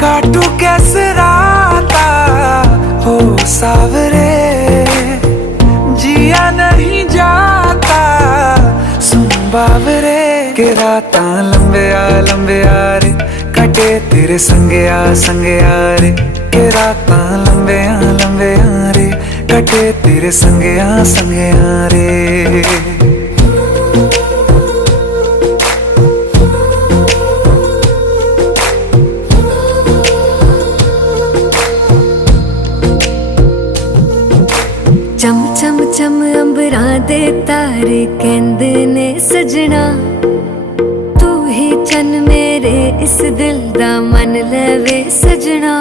काटू कैसे राता हो सावरे, जिया नहीं जाता सुन बावरे। के राता लंबे आ रे, कटे तेरे संगे आ रे। के राता लंबे आ रे, कटे तेरे संगे आ रे। चम चम चम अंबरां दे तारे कहंदे ने सजना, तू ही चन मेरे इस दिल दा मन लवे सजना।